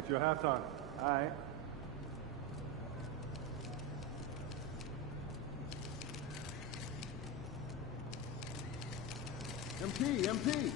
catch you at halftime. All right. MP.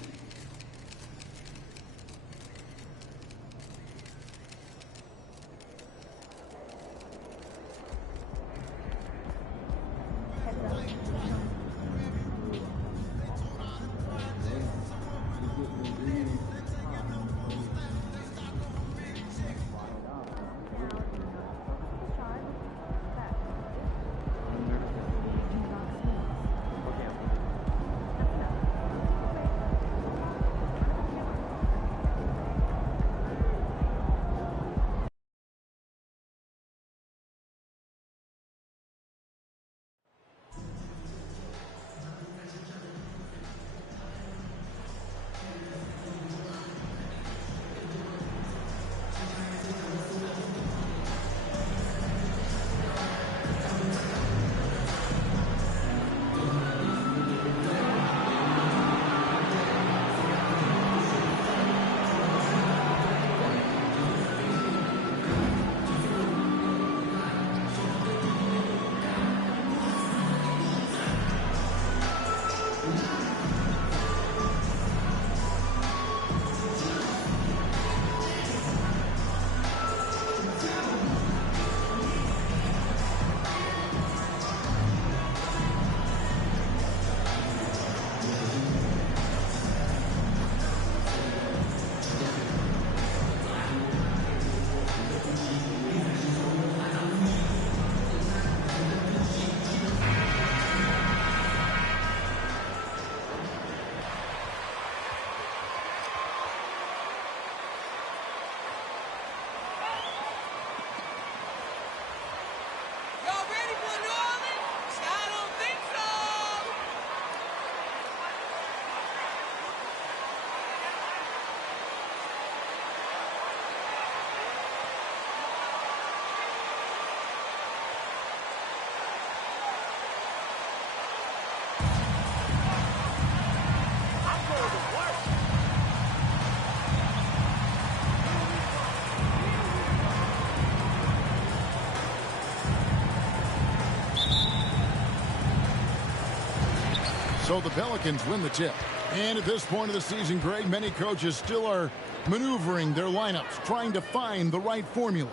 So the Pelicans win the tip. And at this point of the season, Greg, many coaches still are maneuvering their lineups, trying to find the right formula.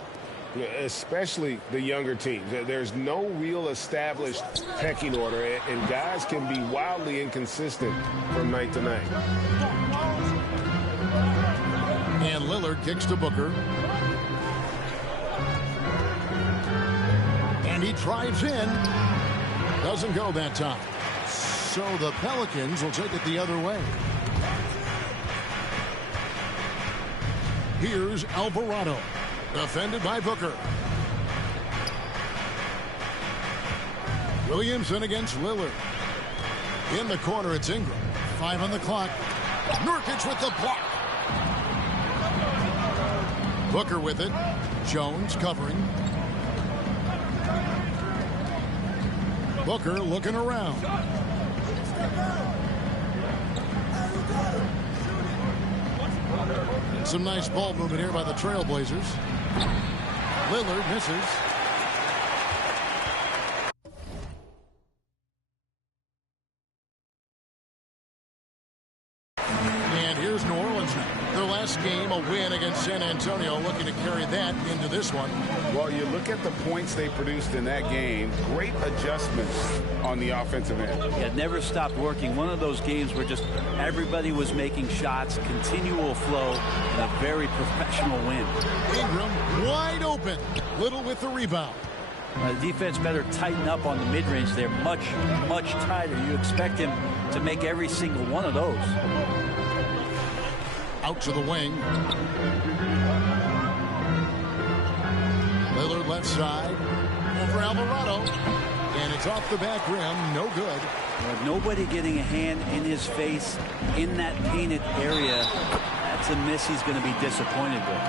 Yeah, especially the younger teams. There's no real established pecking order, and guys can be wildly inconsistent from night to night. And Lillard kicks to Booker. And he drives in. Doesn't go that time. So the Pelicans will take it the other way. Here's Alvarado. Defended by Booker. Williamson against Lillard. In the corner, it's Ingram. 5 on the clock. Nurkic with the block. Booker with it. Jones covering. Booker looking around. Some nice ball movement here by the Trailblazers. Lillard misses. And here's New Orleans now. Their last game, a win against San Antonio, looking to carry that into this one. Well, you look at the points they produced in that game. Great adjustments on the offensive end. Yeah, never stopped working. One of those games where just everybody was making shots, continual flow, and a very professional win. Ingram wide open. Little with the rebound. The defense better tighten up on the mid-range. They're much, much tighter. You expect him to make every single one of those. Out to the wing. Lillard left side. Over Alvarado. And it's off the back rim. No good. Well, nobody getting a hand in his face in that painted area. That's a miss he's going to be disappointed with.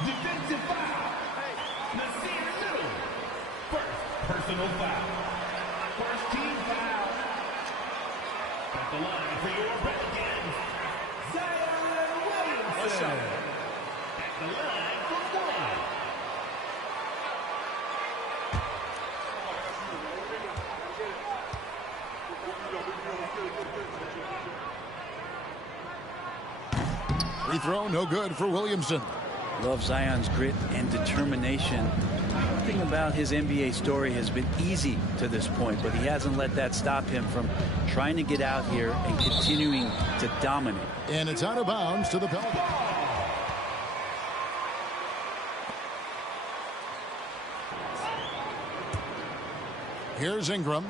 Defensive foul. Nasir Little. First personal foul. First team foul. At the line for your Pelicans, himself. At the line for one. Free throw, no good for Williamson. Love Zion's grit and determination. Nothing about his NBA story has been easy to this point, but he hasn't let that stop him from trying to get out here and continuing to dominate. And it's out of bounds to the Pelicans. Here's Ingram.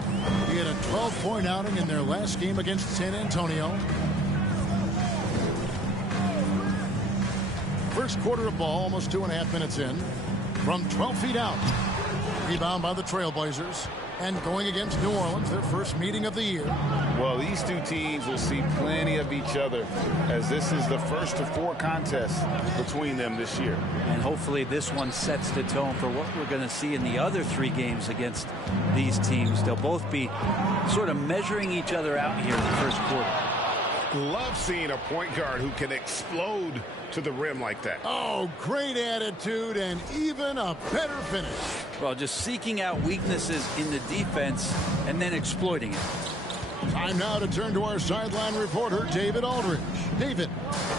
He had a 12-point outing in their last game against San Antonio. First quarter of ball, almost 2.5 minutes in. From 12 feet out. Rebound by the Trailblazers. And going against New Orleans, their first meeting of the year. Well, these two teams will see plenty of each other, as this is the first of 4 contests between them this year. And hopefully this one sets the tone for what we're going to see in the other 3 games against these teams. They'll both be sort of measuring each other out here in the first quarter. Love seeing a point guard who can explode to the rim like that. Oh, great attitude and even a better finish. Well, just seeking out weaknesses in the defense and then exploiting it. Time now to turn to our sideline reporter, David Aldridge. David.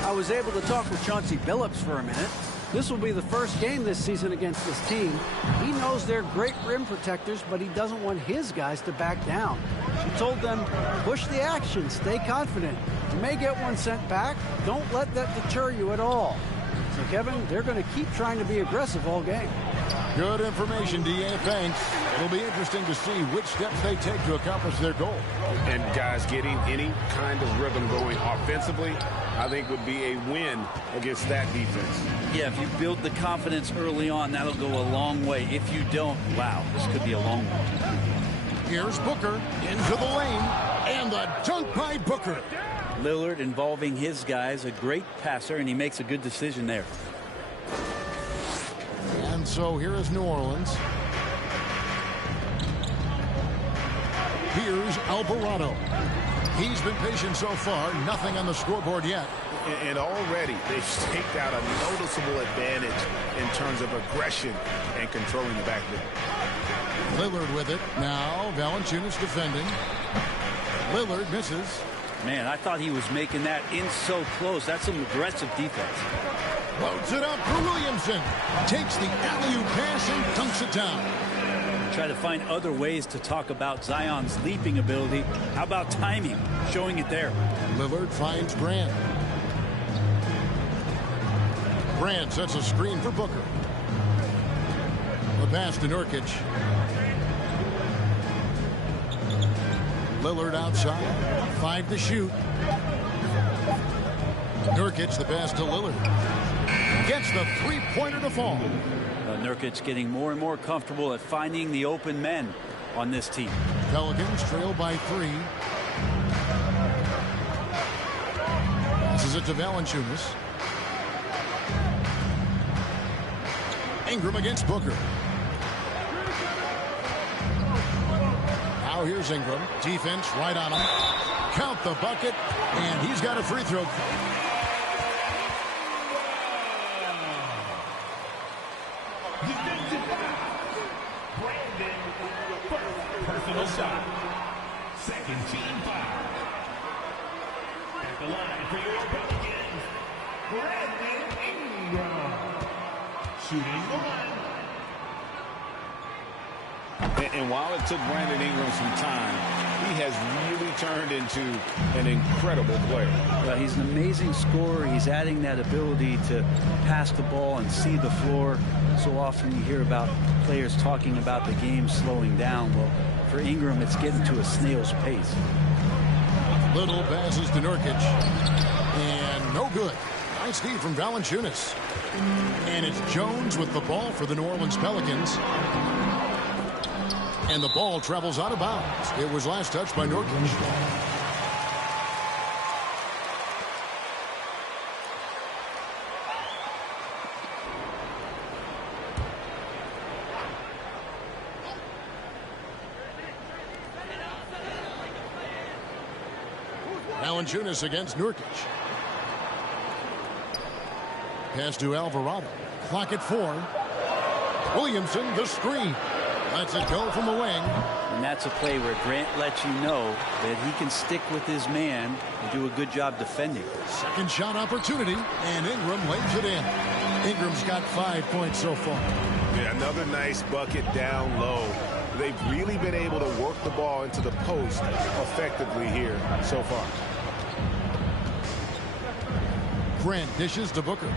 I was able to talk with Chauncey Billups for a minute. This will be the first game this season against this team. He knows they're great rim protectors, but he doesn't want his guys to back down. He told them, push the action, stay confident. You may get one sent back. Don't let that deter you at all. So, Kevin, they're going to keep trying to be aggressive all game. Good information, D.A. Thanks. It'll be interesting to see which steps they take to accomplish their goal. And guys, getting any kind of rhythm going offensively, I think would be a win against that defense. Yeah, if you build the confidence early on, that'll go a long way. If you don't, wow, this could be a long one. Here's Booker into the lane, and the dunk by Booker. Lillard involving his guys, a great passer, and he makes a good decision there. And so here is New Orleans. Here's Alvarado. He's been patient so far. Nothing on the scoreboard yet. And already they've staked out a noticeable advantage in terms of aggression and controlling the backboard. Lillard with it. Now Valanciunas defending. Lillard misses. Man, I thought he was making that in so close. That's some aggressive defense. Loads it up for Williamson. Takes the alley-oop pass and dunks it down. Try to find other ways to talk about Zion's leaping ability. How about timing? Showing it there. Lillard finds Grant. Grant sets a screen for Booker. The pass to Nurkic. Lillard outside. 5 to shoot. Nurkic the pass to Lillard. Gets the three-pointer to fall. Nurkic getting more and more comfortable at finding the open men on this team. Pelicans trail by 3. Passes it to Valanciunas. Ingram against Booker. Now here's Ingram. Defense right on him. Count the bucket, and he's got a free throw. Defensive foul. Brandon, first personal shot. Second team foul. At the line for your Pelicans, Brandon Ingram. Shooting one. And while it took Brandon Ingram some time, he has really turned into an incredible player. Well, he's an amazing scorer. He's adding that ability to pass the ball and see the floor. So often you hear about players talking about the game slowing down. Well, for Ingram, it's getting to a snail's pace. Little passes to Nurkic. And no good. Nice D from Valanciunas. And it's Jones with the ball for the New Orleans Pelicans. And the ball travels out of bounds. It was last touched by Nurkic. Valanciunas against Nurkic. Pass to Alvarado. Clock at 4. Williamson, the screen. Lets it go from the wing. And that's a play where Grant lets you know that he can stick with his man and do a good job defending. Second shot opportunity, and Ingram lays it in. Ingram's got 5 points so far. Yeah, another nice bucket down low. They've really been able to work the ball into the post effectively here so far. Grant dishes to Booker.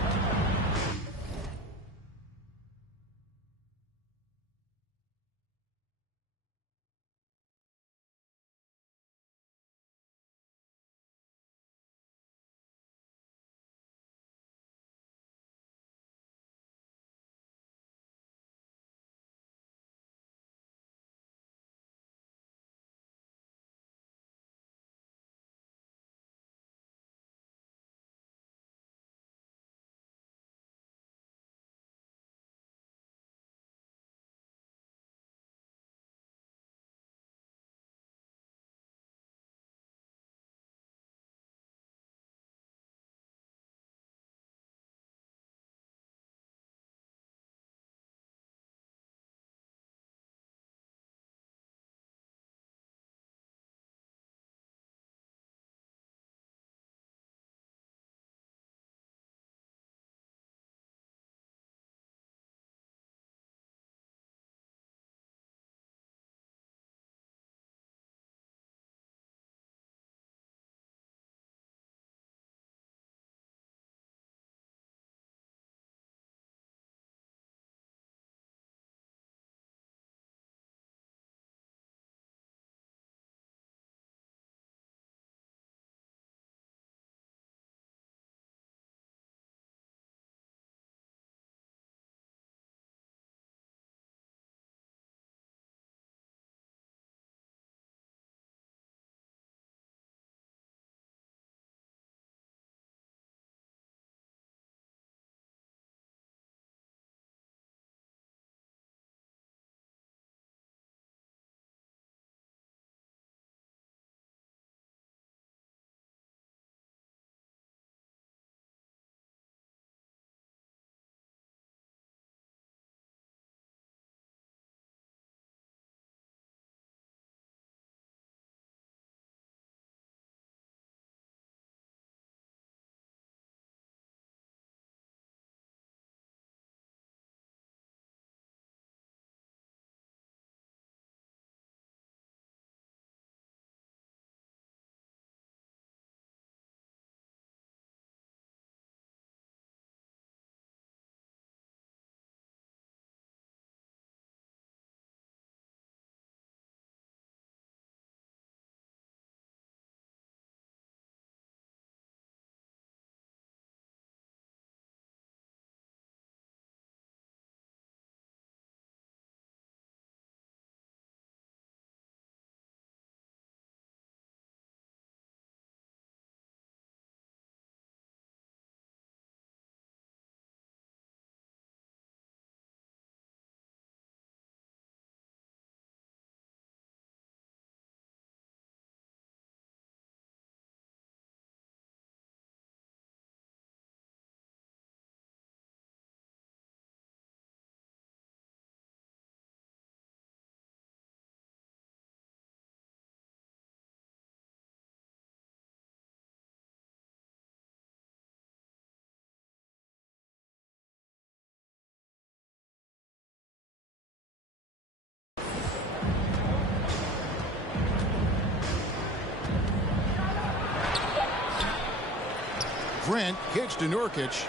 Grant kicks to Nurkic.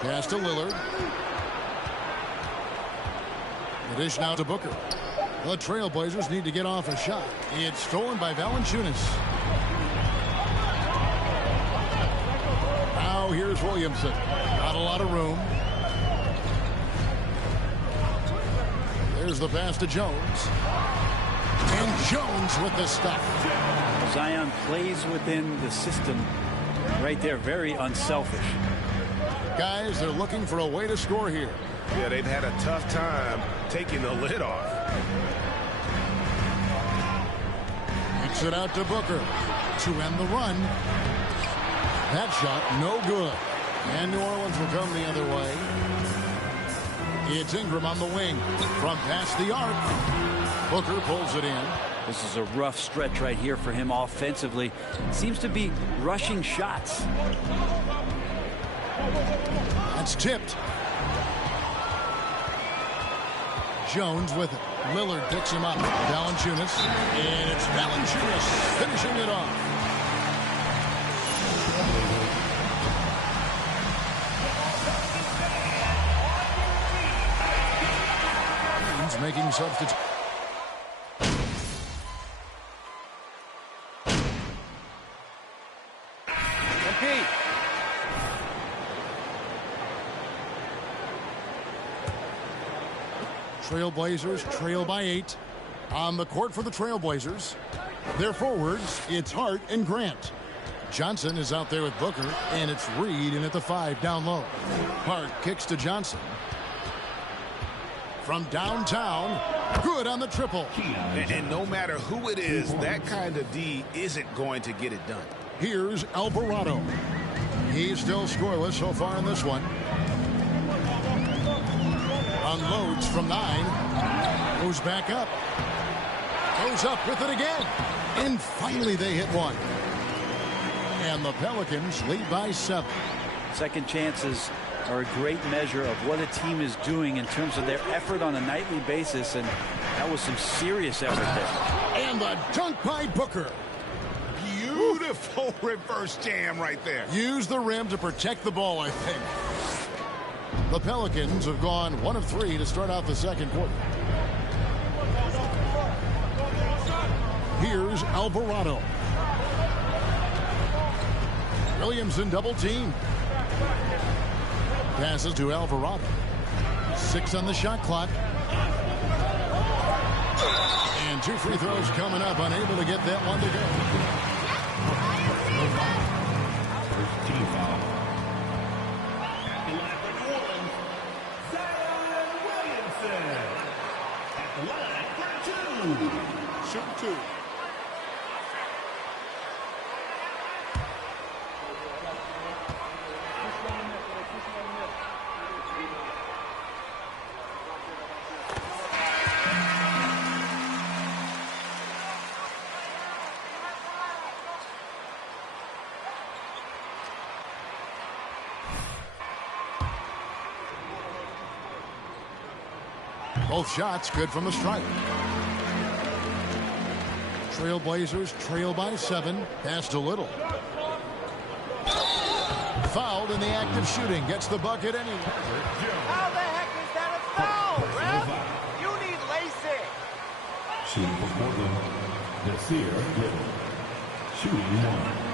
Pass to Lillard. The dish now to Booker. The Trailblazers need to get off a shot. It's stolen by Valanciunas. Now here's Williamson. Not a lot of room. There's the pass to Jones. And Jones with the stuff. Zion plays within the system right there. Very unselfish. Guys, they're looking for a way to score here. Yeah, they've had a tough time taking the lid off. Kicks it out to Booker to end the run. That shot, no good. And New Orleans will come the other way. It's Ingram on the wing. From past the arc. Booker pulls it in. This is a rough stretch right here for him offensively. Seems to be rushing shots. That's tipped. Jones with it. Lillard picks him up. Valanciunas. And it's Valanciunas finishing it off. He's making substitutes. Trailblazers trail by 8. On the court for the Trailblazers. Their forwards, it's Hart and Grant. Johnson is out there with Booker, and it's Reed in at the 5 down low. Hart kicks to Johnson. From downtown, good on the triple. And no matter who it is, that kind of D isn't going to get it done. Here's Alvarado. He's still scoreless so far in this one. Unloads from 9. Goes back up. Goes up with it again. And finally they hit one. And the Pelicans lead by 7. Second chances are a great measure of what a team is doing in terms of their effort on a nightly basis, and that was some serious effort there. And the dunk by Booker. Beautiful reverse jam right there. Use the rim to protect the ball, I think. The Pelicans have gone 1 of 3 to start out the second quarter. Here's Alvarado. Williamson double team. Passes to Alvarado. 6 on the shot clock. And 2 free throws coming up. Unable to get that one to go. Team foul. At the line for New Orleans, Zion Williamson. At the line for 2. Shoot 2. Both shots good from the stripe. Trailblazers trail by 7. Pass to Little. Fouled in the act of shooting. Gets the bucket anyway. How the heck is that a foul, ref? You need LASIK. Shooting for Portland, Desir Little. Shooting 1.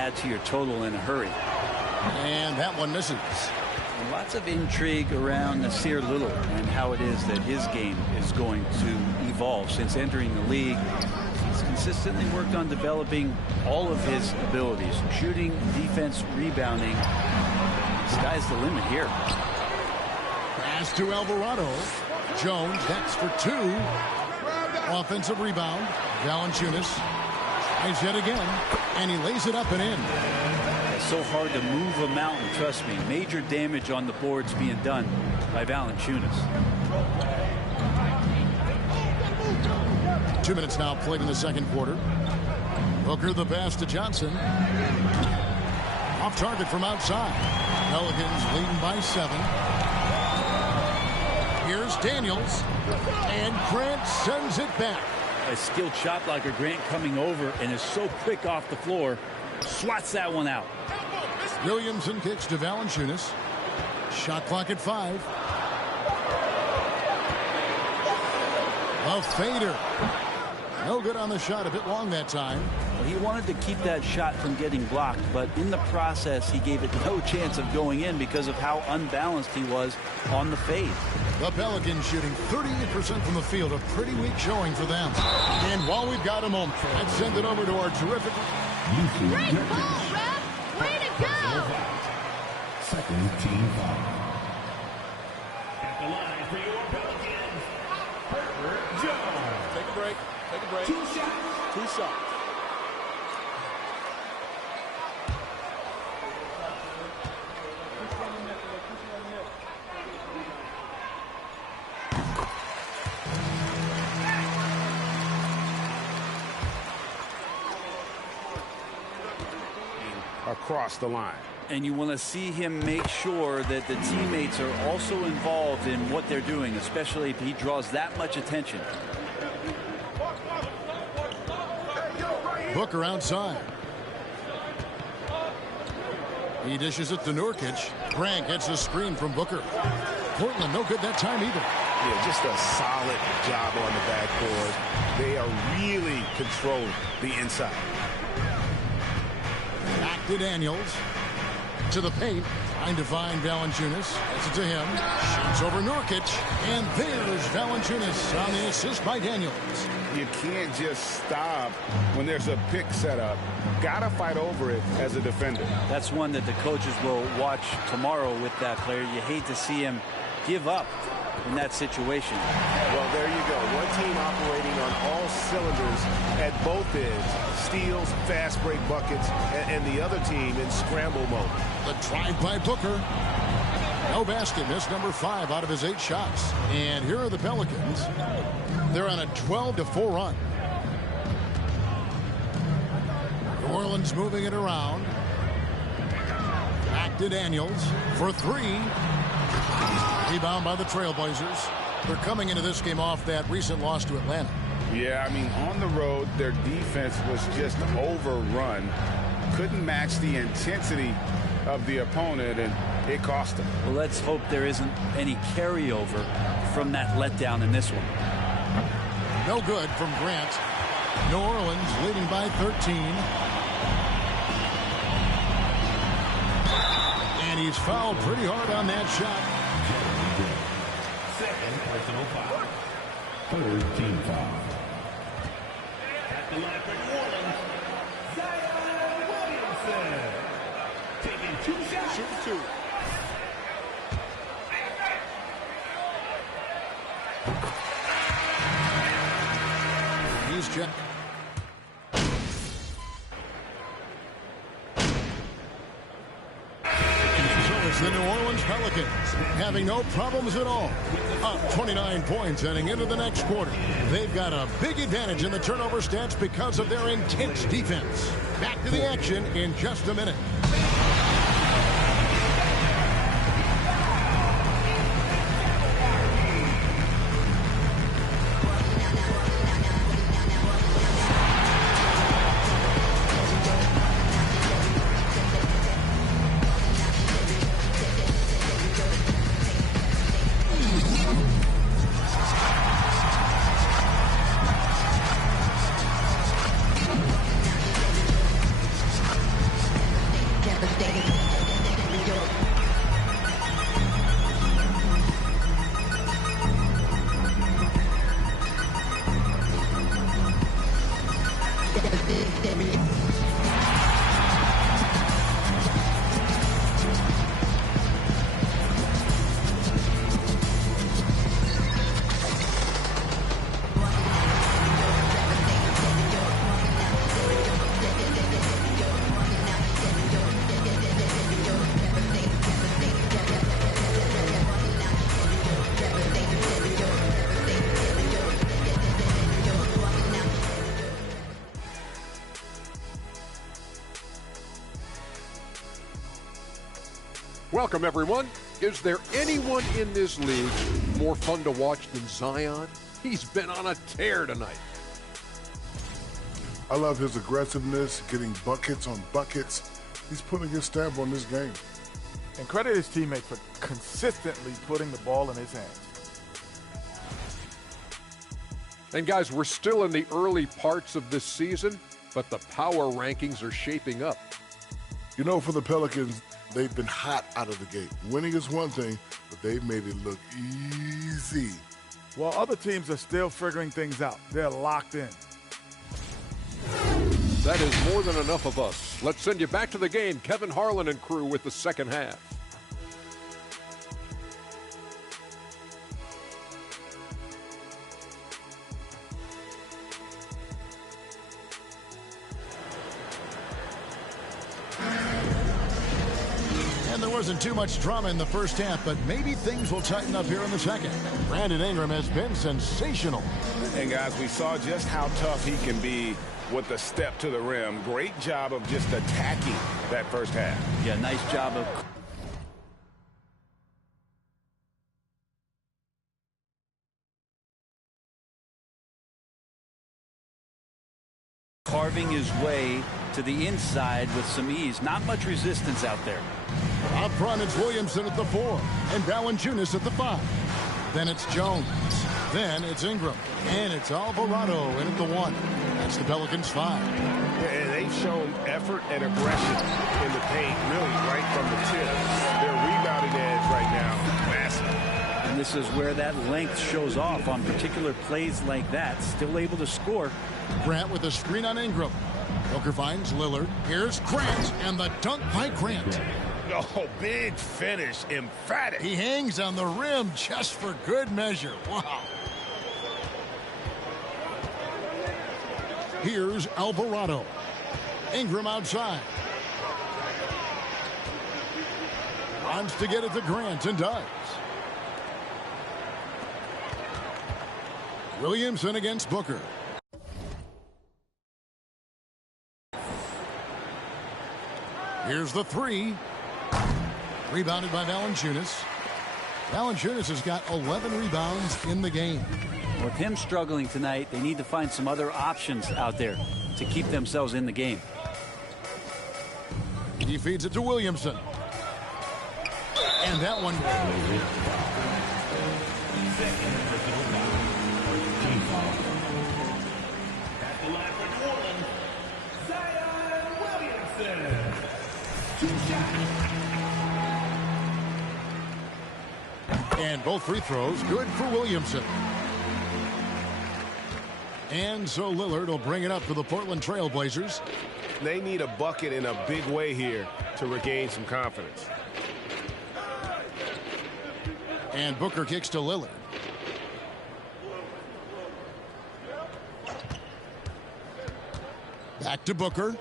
add to your total in a hurry. And that one misses. And lots of intrigue around Nasir Little and how it is that his game is going to evolve. Since entering the league, he's consistently worked on developing all of his abilities. Shooting, defense, rebounding. Sky's the limit here. Pass to Alvarado. Jones, that's for 2. Offensive rebound. Valanciunas tries yet again, and he lays it up and in. It's so hard to move a mountain, trust me. Major damage on the boards being done by Valanciunas. 2 minutes now played in the second quarter. Booker the pass to Johnson. Off target from outside. Pelicans leading by 7. Here's Daniels, and Grant sends it back. A skilled shot blocker, Grant, coming over and is so quick off the floor. Swats that one out. Williamson kicks to Valanciunas. Shot clock at 5. A fader. No good on the shot, a bit long that time. Well, he wanted to keep that shot from getting blocked, but in the process, he gave it no chance of going in because of how unbalanced he was on the fade. The Pelicans shooting 38% from the field, a pretty weak showing for them. And while we've got a moment, let's send it over to our terrific... Great ball, Ref! Way to go! Second team foul. At the line for your Pelicans, Herbert Jones. Take a break. Take a break. 2 shots. 2 shots. Across the line. And you want to see him make sure that the teammates are also involved in what they're doing, especially if he draws that much attention. Booker outside. He dishes it to Nurkic. Grant gets the screen from Booker. Portland no good that time either. Yeah, just a solid job on the backboard. They are really controlling the inside. Back to Daniels. To the paint. Trying to find Valanciunas. Gets it to him. Shoots over Nurkic. And there's Valanciunas on the assist by Daniels. You can't just stop when there's a pick set up. Gotta fight over it as a defender. That's one that the coaches will watch tomorrow with that player. You hate to see him give up in that situation. Well, there you go. One team operating on all cylinders at both ends. Steals, fast break buckets, and the other team in scramble mode. The drive by Booker. No basket. Missed number 5 out of his 8 shots. And here are the Pelicans. They're on a 12-4 run. New Orleans moving it around. Back to Daniels for 3. Rebound by the Trailblazers. They're coming into this game off that recent loss to Atlanta. Yeah, I mean, on the road, their defense was just overrun. Couldn't match the intensity of the opponent, and it cost them. Well, let's hope there isn't any carryover from that letdown in this one. No good from Grant. New Orleans leading by 13. And he's fouled pretty hard on that shot. Second personal foul. Third team foul. At the line for New Orleans, Zion Williamson. Taking 2 shots. Shooting 2. He's checked. So it's the New Orleans Pelicans having no problems at all. Up 29 points heading into the next quarter. They've got a big advantage in the turnover stats because of their intense defense. Back to the action in just a minute. Welcome, everyone. Is there anyone in this league more fun to watch than Zion? He's been on a tear tonight. I love his aggressiveness, getting buckets on buckets. He's putting his stamp on this game. And credit his teammates for consistently putting the ball in his hands. And guys, we're still in the early parts of this season, but the power rankings are shaping up. You know, for the Pelicans, they've been hot out of the gate. Winning is one thing, but they've made it look easy. While other teams are still figuring things out, they're locked in. That is more than enough of us. Let's send you back to the game. Kevin Harlan and crew with the second half. And there wasn't too much drama in the first half, but maybe things will tighten up here in the second. Brandon Ingram has been sensational. And guys, we saw just how tough he can be with the step to the rim. Great job of just attacking that first half. Yeah, nice job of carving his way to the inside with some ease. Not much resistance out there. Up front, it's Williamson at the 4 and Valanciunas at the 5. Then it's Jones. Then it's Ingram. And it's Alvarado in at the 1. That's the Pelicans 5. And they've shown effort and aggression in the paint, really right from the tip. Their rebounding edge right now is massive. And this is where that length shows off on particular plays like that. Still able to score. Grant with a screen on Ingram. Booker finds Lillard. Here's Grant, and the dunk by Grant. Oh, big finish, emphatic. He hangs on the rim just for good measure. Wow. Here's Alvarado. Ingram outside. Wants to get it to Grant and does. Williamson against Booker. Here's the 3. Rebounded by Valanciunas. Valanciunas has got 11 rebounds in the game. With him struggling tonight, they need to find some other options out there to keep themselves in the game. He feeds it to Williamson. And that one. At the line for New Orleans, Zion Williamson. 2 shots. And both free throws good for Williamson. And so Lillard will bring it up for the Portland Trailblazers. They need a bucket in a big way here to regain some confidence. And Booker kicks to Lillard. Back to Booker.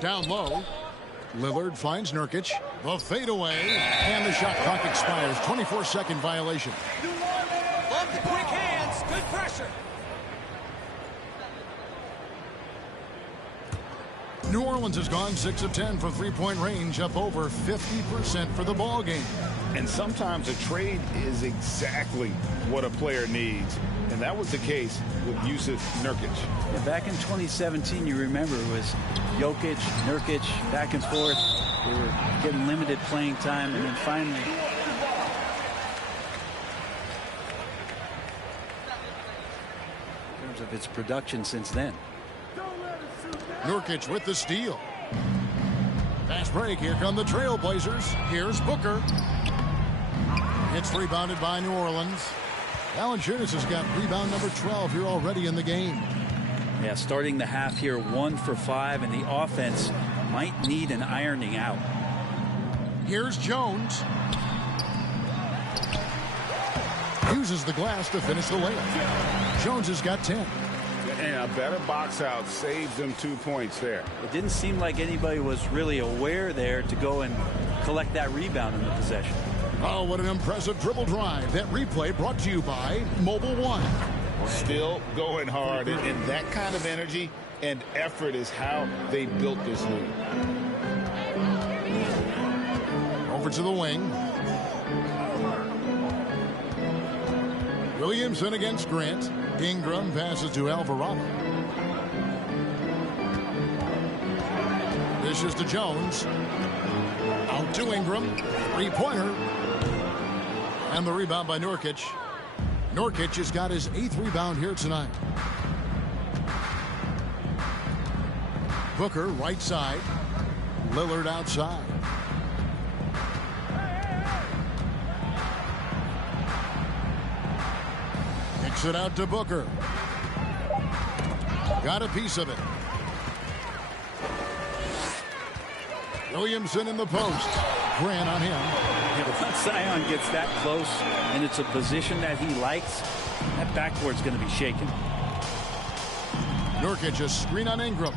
Down low. Lillard finds Nurkic. The fadeaway. And the shot clock expires. 24-second violation. Love the quick hands. Good pressure. New Orleans has gone 6 of 10 from three-point range, up over 50% for the ball game. And sometimes a trade is exactly what a player needs. And that was the case with Yusuf Nurkic. Yeah, back in 2017, you remember, it was Jokic, Nurkic, back and forth. They were getting limited playing time, and then finally, in terms of its production since then. Nurkic with the steal. Fast break. Here come the Trailblazers. Here's Booker. It's rebounded by New Orleans. Valanciunas has got rebound number 12 here already in the game. Yeah, starting the half here 1 for 5, and the offense might need an ironing out. Here's Jones. Uses the glass to finish the layup. Jones has got 10. And a better box out saves them 2 points there. It didn't seem like anybody was really aware there to go and collect that rebound in the possession. Oh, what an impressive dribble drive. That replay brought to you by Mobile One. Still going hard, and that kind of energy and effort is how they built this league. Over to the wing. Williamson against Grant. Ingram passes to Alvarado. Dishes to Jones. Out to Ingram. Three-pointer. And the rebound by Nurkic. Nurkic has got his 8th rebound here tonight. Booker right side. Lillard outside. Kicks it out to Booker. Got a piece of it. Williamson in the post. Grant on him. Yeah, once Zion gets that close and it's a position that he likes, that backboard's going to be shaken. Nurkic a screen on Ingram.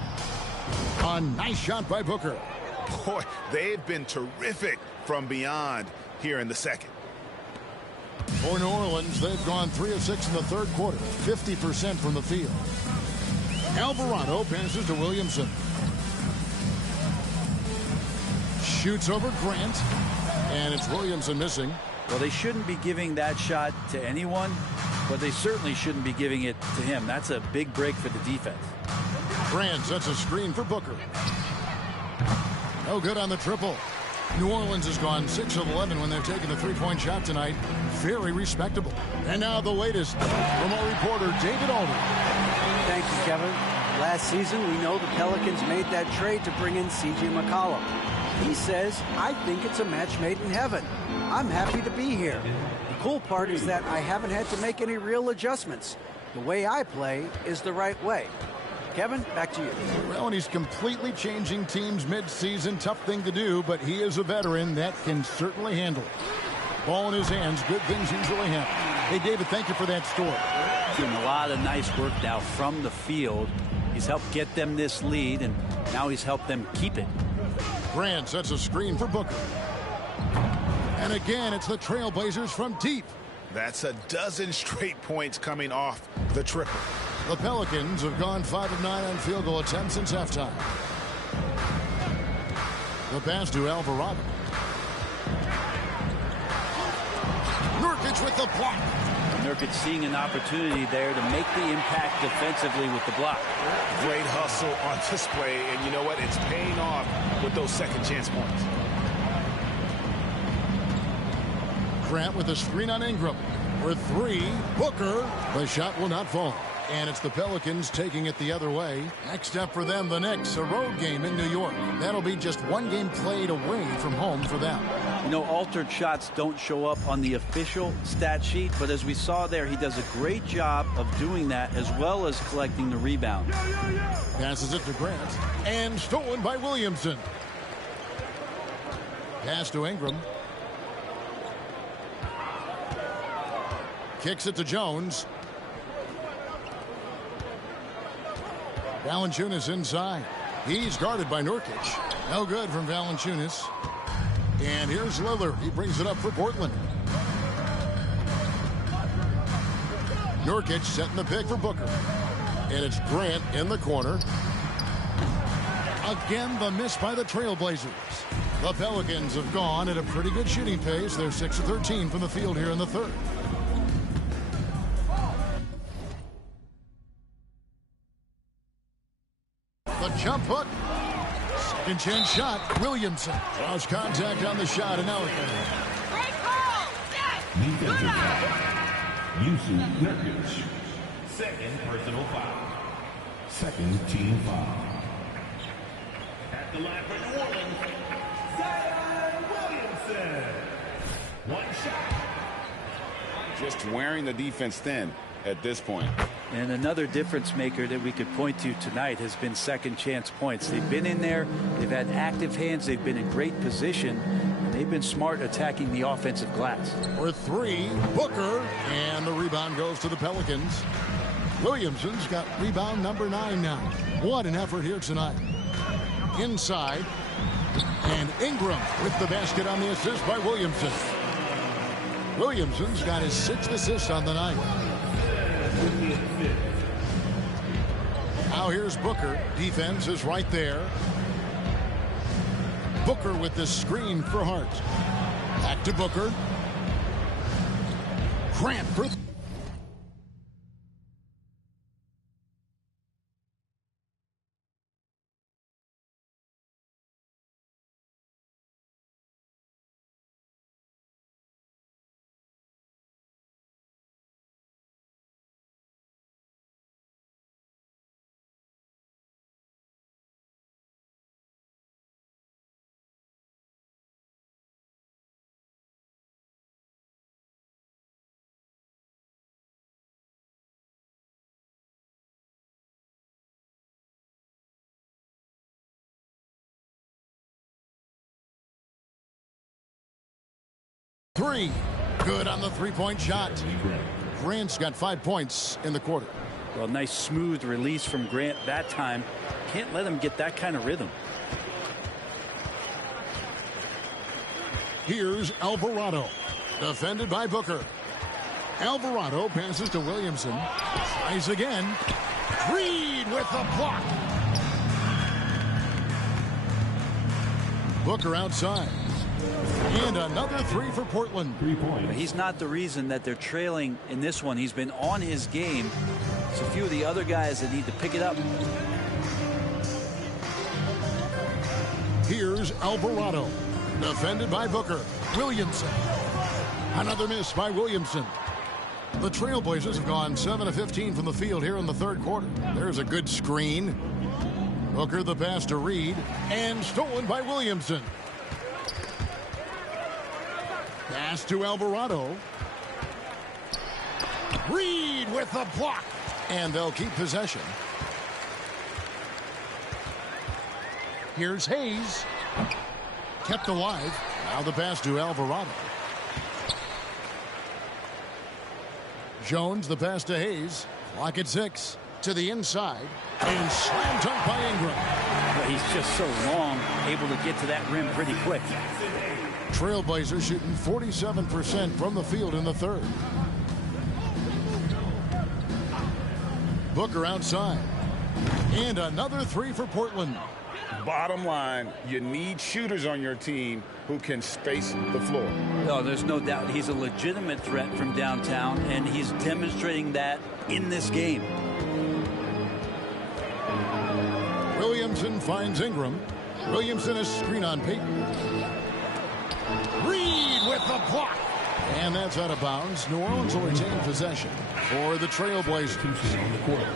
A nice shot by Booker. Boy, they've been terrific from beyond here in the second. For New Orleans, they've gone 3 of 6 in the third quarter, 50% from the field. Alvarado passes to Williamson. Shoots over Grant, and it's Williamson missing. Well, they shouldn't be giving that shot to anyone, but they certainly shouldn't be giving it to him. That's a big break for the defense. Grant sets a screen for Booker. No good on the triple. New Orleans has gone 6 of 11 when they've taken the three-point shot tonight. Very respectable. And now the latest from our reporter, David Alden. Thank you, Kevin. Last season, we know the Pelicans made that trade to bring in C.J. McCollum. He says, I think it's a match made in heaven. I'm happy to be here. The cool part is that I haven't had to make any real adjustments. The way I play is the right way. Kevin, back to you. Well, and he's completely changing teams mid-season. Tough thing to do, but he is a veteran that can certainly handle it. Ball in his hands. Good things usually happen. Hey, David, thank you for that story. Doing a lot of nice work now from the field. He's helped get them this lead, and now he's helped them keep it. Grant sets a screen for Booker. And again, it's the Trailblazers from deep. That's a dozen straight points coming off the triple. The Pelicans have gone 5 of 9 on field goal attempts since halftime. The pass to Alvarado. Nurkic with the block. Nurkic seeing an opportunity there to make the impact defensively with the block. Great hustle on display, and you know what? It's paying off with those second chance points. Grant with a screen on Ingram. For 3, Booker. The shot will not fall. And it's the Pelicans taking it the other way. Next up for them, the Knicks, a road game in New York. That'll be just one game played away from home for them. You know, altered shots don't show up on the official stat sheet, but as we saw there, he does a great job of doing that as well as collecting the rebound. Passes it to Grant. And stolen by Williamson. Pass to Ingram. Kicks it to Jones. Valanciunas inside. He's guarded by Nurkic. No good from Valanciunas. And here's Lillard. He brings it up for Portland. Nurkic setting the pick for Booker. And it's Grant in the corner. Again, the miss by the Trailblazers. The Pelicans have gone at a pretty good shooting pace. They're 6 of 13 from the field here in the third. The jump hook. Second chance shot. Williamson draws contact on the shot, and now Great call! Yes! Defensive foul. Yusuf Nurkic. Second personal foul. Second team foul. At At the line for New Orleans, Zion Williamson. One shot. Just wearing the defense thin at this point. And another difference maker that we could point to tonight has been second chance points. They've been in there, they've had active hands, they've been in great position, and they've been smart attacking the offensive glass. For three, Booker, and the rebound goes to the Pelicans. Williamson's got rebound number 9 now. What an effort here tonight. Inside, and Ingram with the basket on the assist by Williamson. Williamson's got his 6th assist on the night. Now here's Booker. Defense is right there. Booker with the screen for Hart. Back to Booker. Grant for... Three. Good on the three-point shot. Grant's got 5 points in the quarter. Well, nice smooth release from Grant that time. Can't let him get that kind of rhythm. Here's Alvarado. Defended by Booker. Alvarado passes to Williamson. Tries again. Reed with the block. Booker outside. And another three for Portland. 3 points. He's not the reason that they're trailing in this one. He's been on his game. It's a few of the other guys that need to pick it up. Here's Alvarado. Defended by Booker. Williamson. Another miss by Williamson. The Trailblazers have gone 7 of 15 from the field here in the third quarter. There's a good screen. Booker the pass to Reed. And stolen by Williamson. Pass to Alvarado. Reed with the block. And they'll keep possession. Here's Hayes. Kept alive. Now the pass to Alvarado. Jones the pass to Hayes. Clock at 6. To the inside. And slam dunk by Ingram. But he's just so long, able to get to that rim pretty quick. Trailblazers shooting 47% from the field in the third. Booker outside. And another three for Portland. Bottom line, you need shooters on your team who can space the floor. No, there's no doubt he's a legitimate threat from downtown, and he's demonstrating that in this game. Williamson finds Ingram. Williamson is screen on Payton. Reed with the block. And that's out of bounds. New Orleans will retain possession for the Trailblazers. On the court.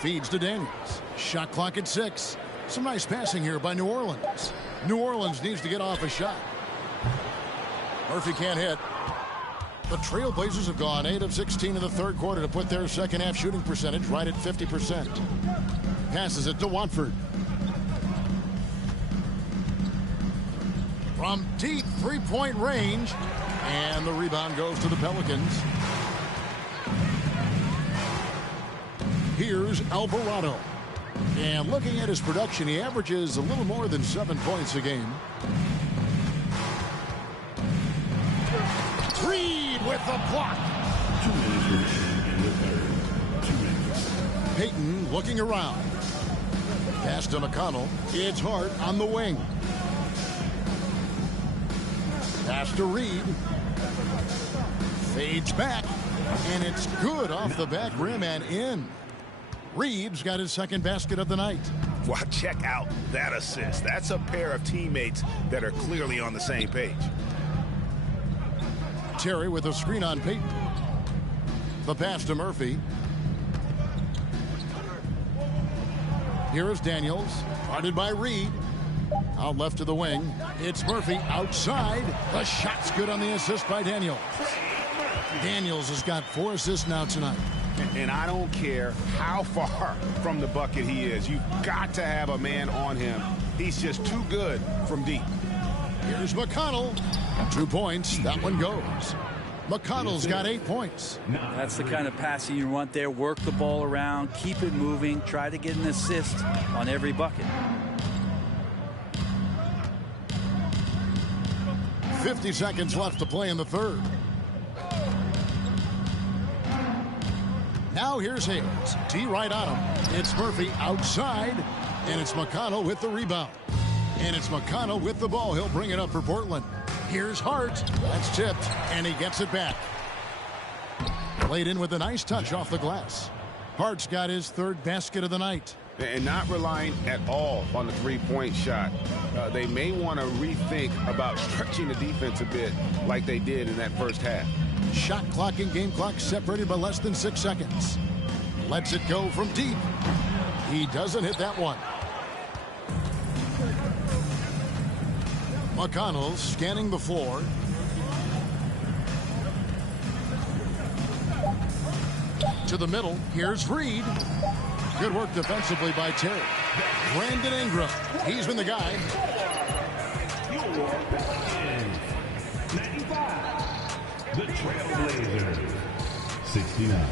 Feeds to Daniels. Shot clock at 6. Some nice passing here by New Orleans. New Orleans needs to get off a shot. Murphy can't hit. The Trailblazers have gone 8 of 16 in the third quarter to put their second half shooting percentage right at 50%. Passes it to Watford. From deep three-point range. And the rebound goes to the Pelicans. Here's Alvarado. And looking at his production, he averages a little more than 7 points a game. Reed with the block. 2 minutes in the third. 2 minutes. Payton looking around. Pass to McConnell. It's Hart on the wing. Pass to Reed. Fades back. And it's good off the back rim and in. Reed's got his second basket of the night. Well, check out that assist. That's a pair of teammates that are clearly on the same page. Terry with a screen on Peyton. The pass to Murphy. Here is Daniels, guarded by Reed. Out left to the wing. It's Murphy outside. The shot's good on the assist by Daniels. Daniels has got 4 assists now tonight. And I don't care how far from the bucket he is. You've got to have a man on him. He's just too good from deep. Here's McConnell. 2 points. That one goes. McConnell's got 8 points. That's the kind of passing you want there. Work the ball around, keep it moving, try to get an assist on every bucket. 50 seconds left to play in the third. Now here's Hayes. D right on him. It's Murphy outside, and it's McConnell with the rebound. And it's McConnell with the ball. He'll bring it up for Portland. Here's Hart. That's tipped, and he gets it back. Played in with a nice touch off the glass. Hart's got his 3rd basket of the night. And not relying at all on the three-point shot. They may want to rethink about stretching the defense a bit like they did in that first half. Shot clock and game clock separated by less than 6 seconds. Lets it go from deep. He doesn't hit that one. McConnell scanning the floor. To the middle. Here's Reed. Good work defensively by Terry. Brandon Ingram. He's been the guy. 95. The Trailblazers. 69.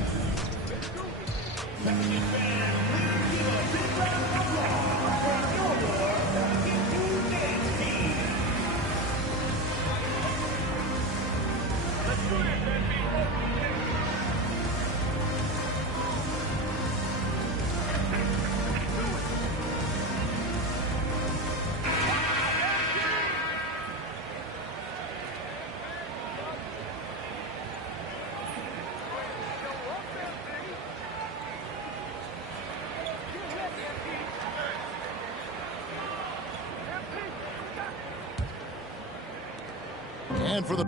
And for the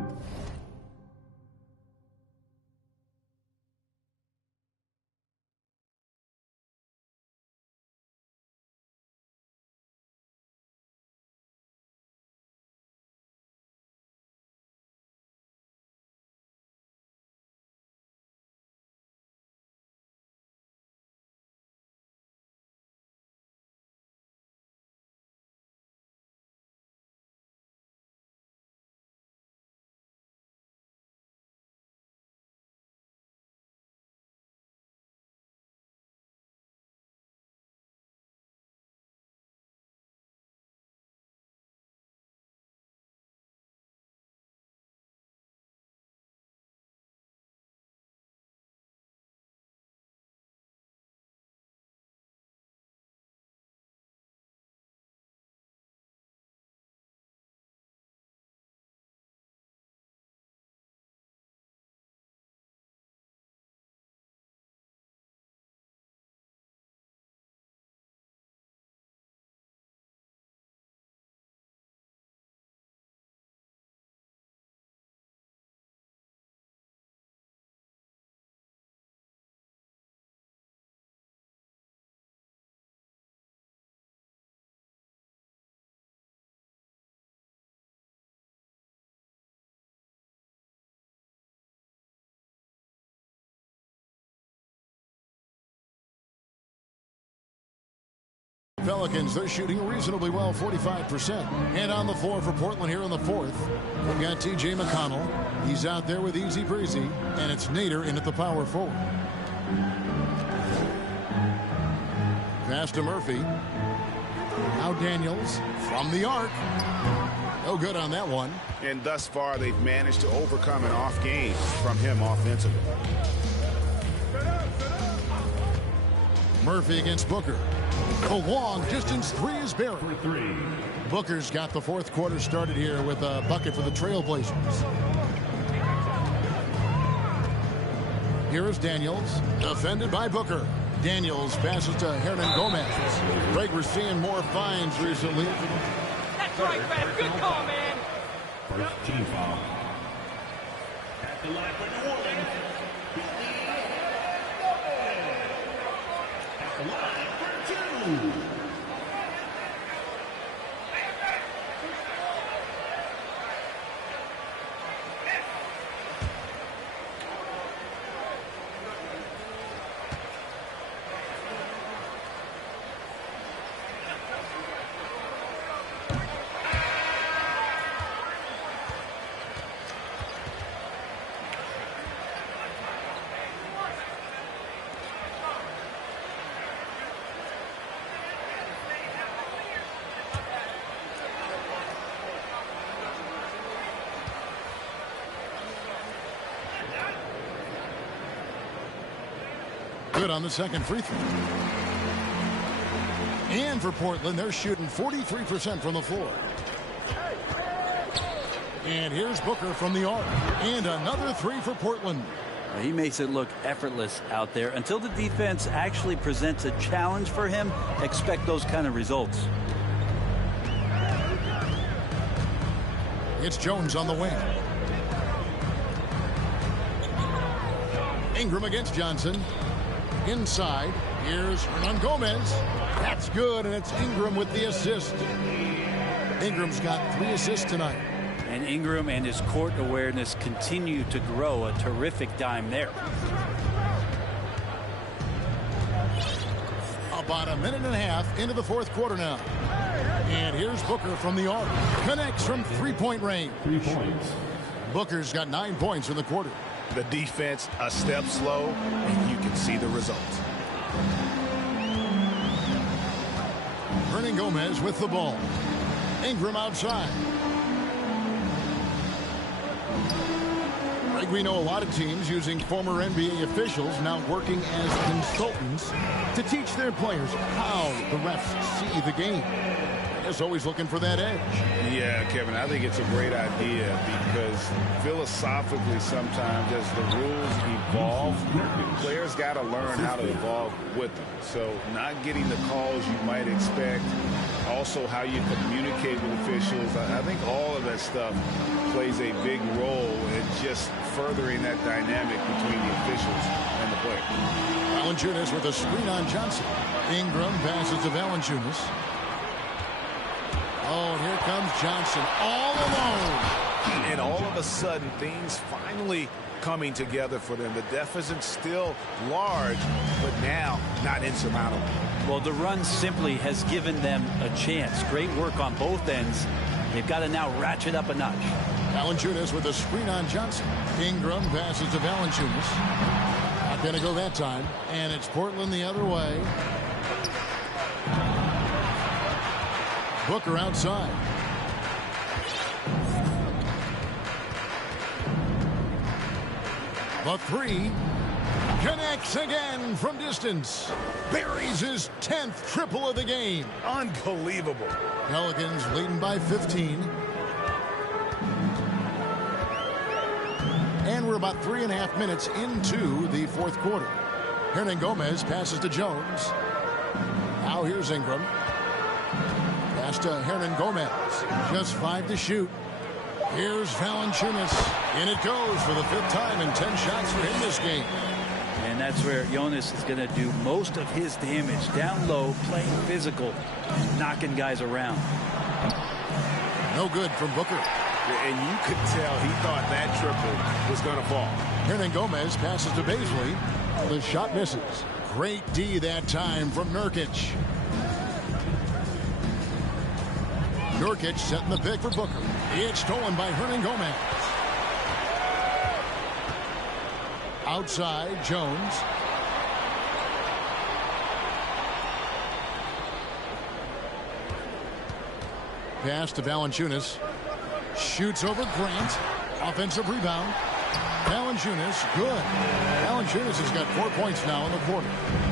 Pelicans, they're shooting reasonably well, 45%. And on the floor for Portland here in the 4th, we've got T.J. McConnell. He's out there with Easy Breezy, and it's Nader in at the power forward. Pass to Murphy. Now Daniels from the arc. No good on that one. And thus far, they've managed to overcome an off game from him offensively. Murphy against Booker. The long distance 3 is buried. For 3. Booker's got the 4th quarter started here with a bucket for the Trailblazers. Here is Daniels, defended by Booker. Daniels passes to Hernan Gomez. Greg, we're seeing more fines recently. That's right, Ref. Good call, man. First team foul. At the line for New Orleans. At the line for 2. Good on the second free throw. And for Portland, they're shooting 43% from the floor. And here's Booker from the arc. And another 3 for Portland. He makes it look effortless out there. Until the defense actually presents a challenge for him, expect those kind of results. It's Jones on the wing. Ingram against Johnson. Inside, here's Hernan Gomez. That's good, and it's Ingram with the assist. Ingram's got 3 assists tonight. And Ingram and his court awareness continue to grow. A terrific dime there. About a minute and a half into the fourth quarter now. And here's Booker from the arc. Connects from three-point range. 3 points. Booker's got 9 points in the quarter. The defense a step slow, and you can see the results. Hernan Gomez with the ball. Ingram outside. Like we know, a lot of teams using former NBA officials now working as consultants to teach their players how the refs see the game. Just always looking for that edge. Yeah, Kevin, I think it's a great idea because philosophically sometimes as the rules evolve, players got to learn how to evolve with them. So not getting the calls you might expect, also how you communicate with officials. I think all of that stuff plays a big role in just furthering that dynamic between the officials and the players. Valanciunas with a screen on Johnson. Ingram passes to Valanciunas. Oh, and here comes Johnson all alone. And all of a sudden, things finally coming together for them. The deficit's still large, but now not insurmountable. Well, the run simply has given them a chance. Great work on both ends. They've got to now ratchet up a notch. Valanciunas with a screen on Johnson. Ingram passes to Valanciunas. Not going to go that time. And it's Portland the other way. Booker outside. The 3 connects again from distance. Buries his 10th triple of the game. Unbelievable. Pelicans leading by 15. And we're about 3.5 minutes into the fourth quarter. Hernan Gomez passes to Jones. Now here's Ingram. Pass to Hernan Gomez. Just 5 to shoot. Here's Valanciunas. In it goes for the 5th time in 10 shots for him this game. And that's where Jonas is going to do most of his damage. Down low, playing physical, knocking guys around. No good from Booker. And you could tell he thought that triple was going to fall. Hernan Gomez passes to Baisley. The shot misses. Great D that time from Nurkic. Nurkic setting the pick for Booker. It's stolen by Hernan Gomez. Outside, Jones. Pass to Valanciunas. Shoots over Grant. Offensive rebound. Valanciunas, good. Valanciunas has got 4 points now in the quarter.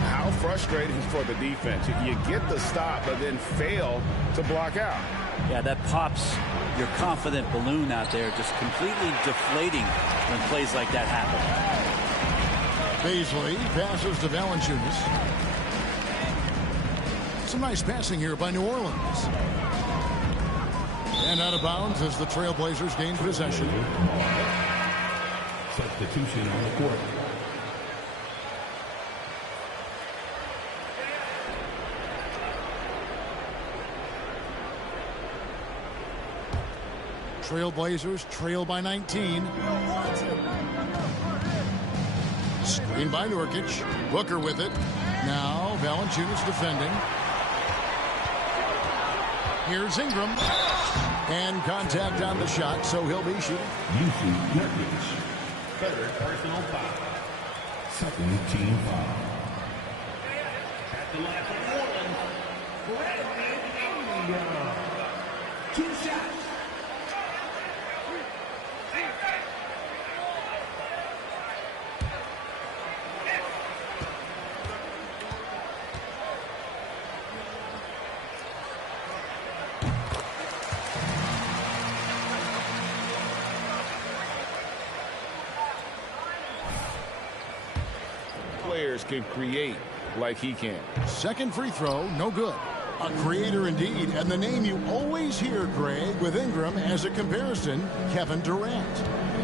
How frustrating for the defense. You get the stop, but then fail to block out. Yeah, that pops your confident balloon out there, just completely deflating when plays like that happen. Baisley passes to Valanciunas. Some nice passing here by New Orleans. And out of bounds as the Trailblazers gain possession. Substitution on the court. Trailblazers trail by 19. Screen by Nurkic. Booker with it. Now Valanciunas defending. Here's Ingram. And contact on the shot, so he'll be shooting. Nurkic. Third personal foul. Second team foul. At the line for New Orleans. Two shots. Players can create like he can. Second free throw, no good. A creator indeed, and the name you always hear, Greg, with Ingram as a comparison, Kevin Durant.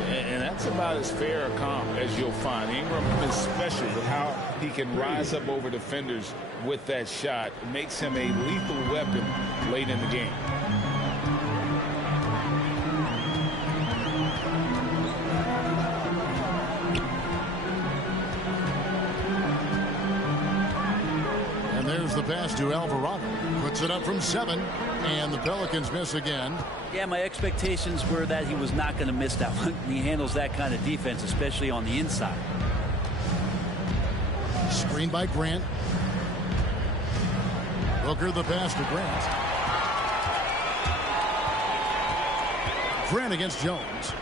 And that's about as fair a comp as you'll find. Ingram is special with how he can rise up over defenders with that shot. It makes him a lethal weapon late in the game. The pass to Alvarado. Puts it up from 7. And the Pelicans miss again. Yeah, my expectations were that he was not going to miss that one. He handles that kind of defense, especially on the inside. Screen by Grant. Booker the pass to Grant. Grant against Jones.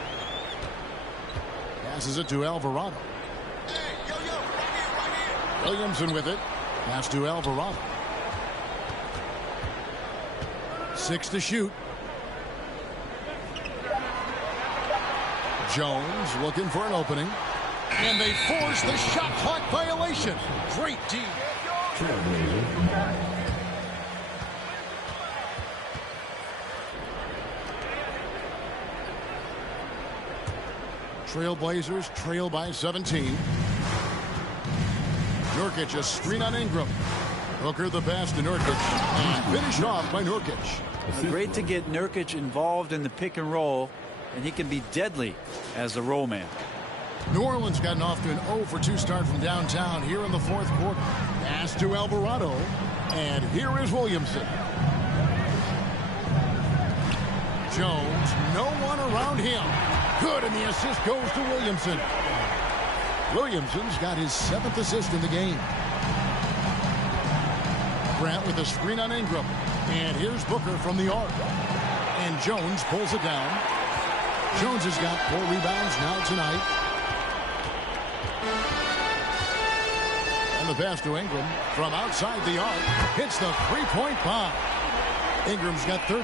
Passes it to Alvarado. Williamson with it. Pass to Alvarado. 6 to shoot. Jones looking for an opening. And they force the shot clock violation. Great D. Trailblazers trail by 17. Nurkic a screen on Ingram. Booker the pass to Nurkic. And finished off by Nurkic. Great to get Nurkic involved in the pick and roll, and he can be deadly as a roll man. New Orleans gotten off to an 0 for 2 start from downtown here in the fourth quarter. Pass to Alvarado. And here is Williamson. Jones, no one around him. Good, and the assist goes to Williamson. Williamson's got his 7th assist in the game. Grant with a screen on Ingram. And here's Booker from the arc. And Jones pulls it down. Jones has got 4 rebounds now tonight. And the pass to Ingram from outside the arc. Hits the three-point bomb. Ingram's got 30.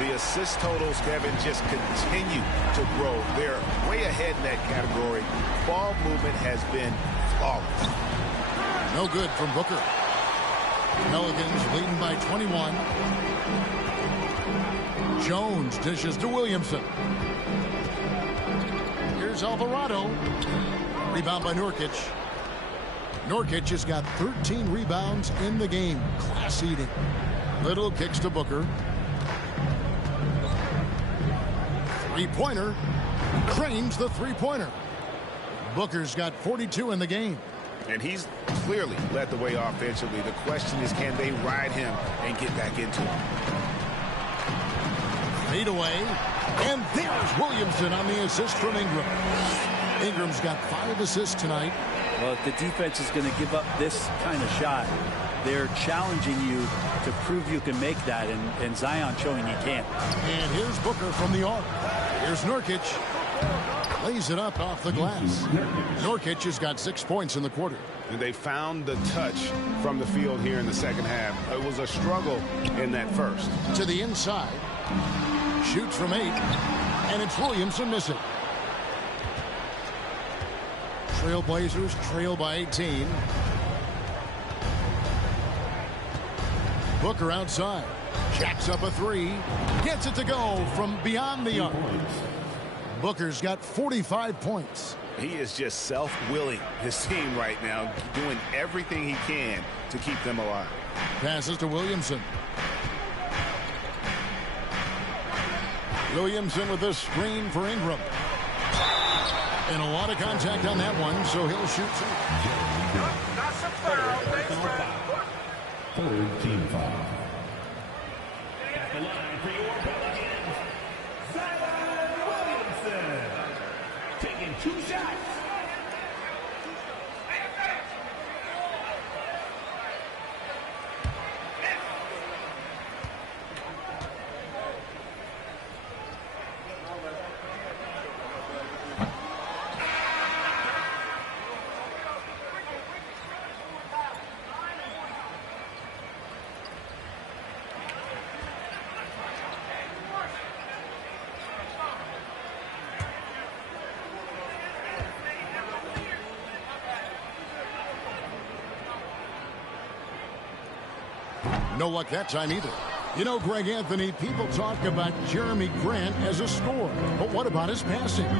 The assist totals, Kevin, just continue to grow. They're way ahead in that category. Ball movement has been flawless. No good from Booker. Pelicans leading by 21. Jones dishes to Williamson. Here's Alvarado. Rebound by Nurkic. Nurkic has got 13 rebounds in the game. Class eating. Little kicks to Booker. Three-pointer. Cranes the three-pointer. Booker's got 42 in the game. And he's clearly led the way offensively. The question is, can they ride him and get back into it? Fade away. And there's Williamson on the assist from Ingram. Ingram's got 5 assists tonight. Well, if the defense is going to give up this kind of shot, they're challenging you to prove you can make that, and Zion showing he can't. And here's Booker from the arc. Here's Nurkic. Lays it up off the glass. Nurkic has got 6 points in the quarter. And they found the touch from the field here in the second half. It was a struggle in that first. To the inside. Shoots from 8. And it's Williamson missing. Trailblazers trail by 18. Booker outside. Jacks up a three. Gets it to go from beyond the arc. Booker's got 45 points. He is just self-willing his team right now, doing everything he can to keep them alive. Passes to Williamson. Williamson with a screen for Ingram. And a lot of contact on that one, so he'll shoot two. That's a foul. Thanks, Brad. Third team foul. At the line for your Pelicans, Williamson. Taking 2 shots. No luck that time either. You know, Greg Anthony, people talk about Jeremy Grant as a scorer, but what about his passing?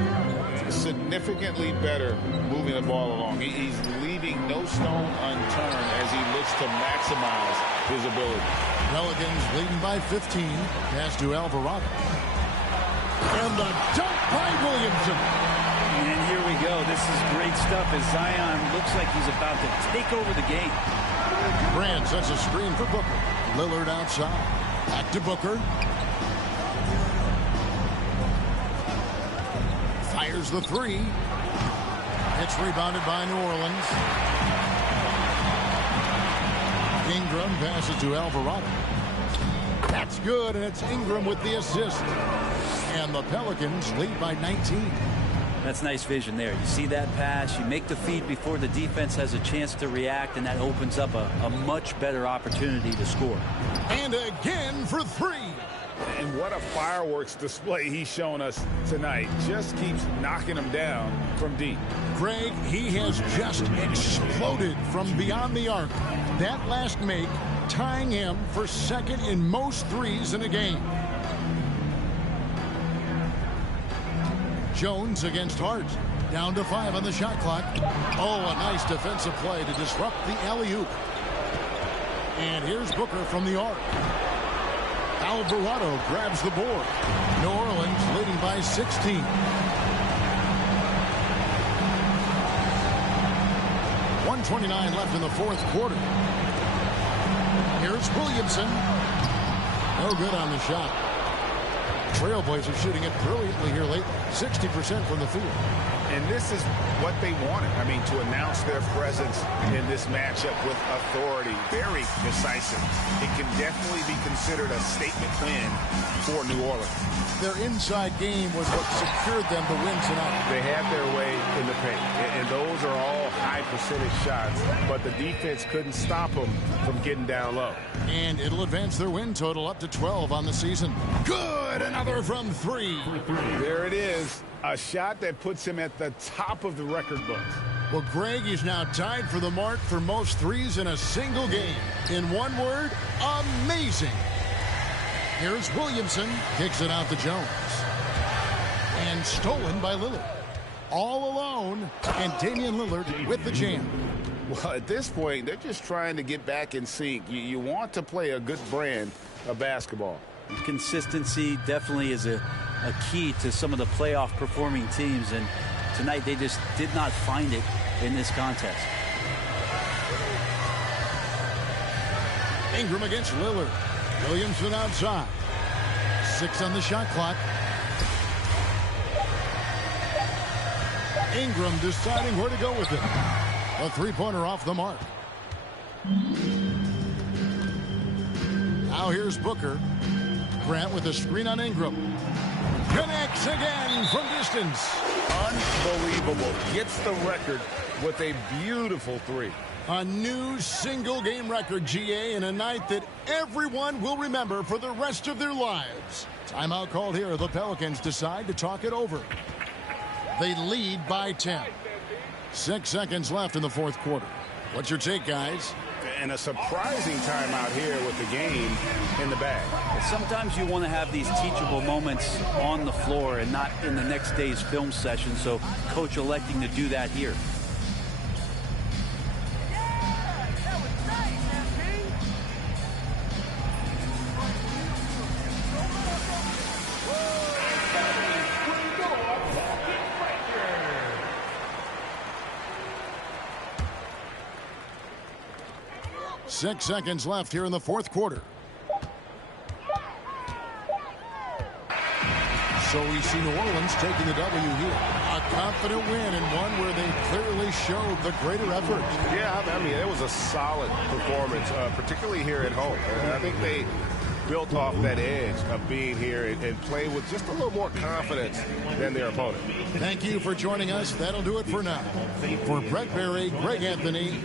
Significantly better moving the ball along. He's leaving no stone unturned as he looks to maximize his ability. Pelicans leading by 15. Pass to Alvarado. And the dunk by Williamson. And here we go. This is great stuff as Zion looks like he's about to take over the game. Grant sets a screen for Booker. Lillard outside. Back to Booker. Fires the three. It's rebounded by New Orleans. Ingram passes to Alvarado. That's good, and it's Ingram with the assist. And the Pelicans lead by 19. That's nice vision there. You see that pass, you make the feed before the defense has a chance to react, and that opens up a much better opportunity to score. And again for three. And what a fireworks display he's shown us tonight. Just keeps knocking them down from deep. Greg, he has just exploded from beyond the arc. That last make tying him for second in most threes in a game. Jones against Hart. Down to 5 on the shot clock. Oh, a nice defensive play to disrupt the alley-oop. And here's Booker from the arc. Alvarado grabs the board. New Orleans leading by 16. .129 left in the fourth quarter. Here's Williamson. No good on the shot. Trailblazers shooting it brilliantly here late. 60% from the field. And this is what they wanted. I mean, to announce their presence in this matchup with authority. Very decisive. It can definitely be considered a statement win for New Orleans. Their inside game was what secured them to win tonight. They had their way in the paint, and those are all high percentage shots, but the defense couldn't stop them from getting down low. And it'll advance their win total up to 12 on the season. Good! Another from three. There it is. A shot that puts him at the top of the record books. Well, Greg is now tied for the mark for most threes in a single game. In one word, amazing. Here's Williamson. Kicks it out to Jones. And stolen by Lillard. All alone. And Damian Lillard with the jam. Well, at this point, they're just trying to get back in sync. You want to play a good brand of basketball. Consistency definitely is a key to some of the playoff performing teams, and tonight they just did not find it in this contest. Ingram against Lillard. Williamson outside. 6 on the shot clock. Ingram deciding where to go with it. A three-pointer off the mark. Now here's Booker. Grant with a screen on Ingram. Connects again from distance. Unbelievable. Gets the record with a beautiful three. A new single-game record, GA, in a night that everyone will remember for the rest of their lives. Timeout called here. The Pelicans decide to talk it over. They lead by 10. 6 seconds left in the fourth quarter. What's your take, guys? And a surprising timeout here with the game in the bag. Sometimes you want to have these teachable moments on the floor and not in the next day's film session, so coach electing to do that here. Six seconds left here in the fourth quarter. So we see New Orleans taking the W here. A confident win and one where they clearly showed the greater effort. Yeah, I mean, it was a solid performance, particularly here at home. And I think they built off that edge of being here and play with just a little more confidence than their opponent. Thank you for joining us. That'll do it for now. For Brett Berry, Greg Anthony,